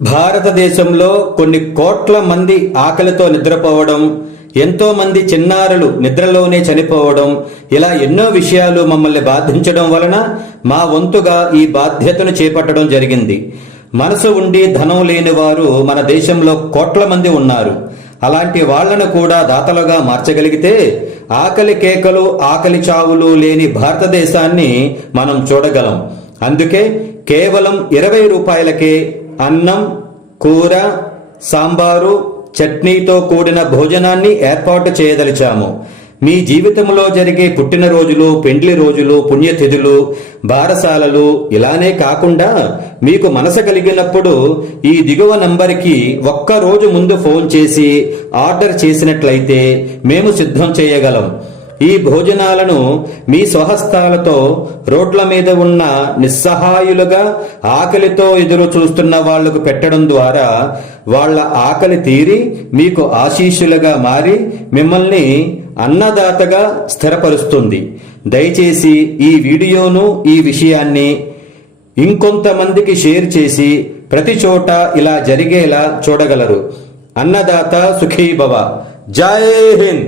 భారతదేశంలో కొన్ని కోట్ల మంది ఆకలితో నిద్రపోవడం, ఎంతో మంది చిన్నారులు నిద్రలోనే చనిపోవడం, ఇలా ఎన్నో విషయాలు మమ్మల్ని బాధించడం వలన మా వంతుగా ఈ బాధ్యతను చేపట్టడం జరిగింది. మనసు ఉండి ధనం లేని వారు మన దేశంలో కోట్ల మంది ఉన్నారు. అలాంటి వాళ్లను కూడా దాతలుగా మార్చగలిగితే ఆకలి కేకలు, ఆకలి చావులు లేని భారతదేశాన్ని మనం చూడగలం. అందుకే కేవలం 20 రూపాయలకే అన్నం, కూర, సాంబారు, చట్నీతో కూడిన భోజనాన్ని ఏర్పాటు చేయదలిచాము. మీ జీవితంలో జరిగే పుట్టినరోజులు, పెండ్లి రోజులు, పుణ్యతిథులు, బారసాలలు ఇలానే కాకుండా మీకు మనసు కలిగినప్పుడు ఈ దిగువ నంబర్కి ఒక్క రోజు ముందు ఫోన్ చేసి ఆర్డర్ చేసినట్లయితే మేము సిద్ధం చేయగలం. ఈ భోజనాలను మీ స్వహస్తాలతో రోడ్ల మీద ఉన్న నిస్సహాయులుగా ఆకలితో ఎదురు చూస్తున్న వాళ్లకు పెట్టడం ద్వారా వాళ్ల ఆకలి తీరి మీకు ఆశీస్సులుగా మారి మిమ్మల్ని అన్నదాతగా స్థిరపరుస్తుంది. దయచేసి ఈ వీడియోను, ఈ విషయాన్ని ఇంకొంతమందికి షేర్ చేసి ప్రతి చోట ఇలా జరిగేలా చూడగలరు. అన్నదాత సుఖీ భవ. జై హింద్.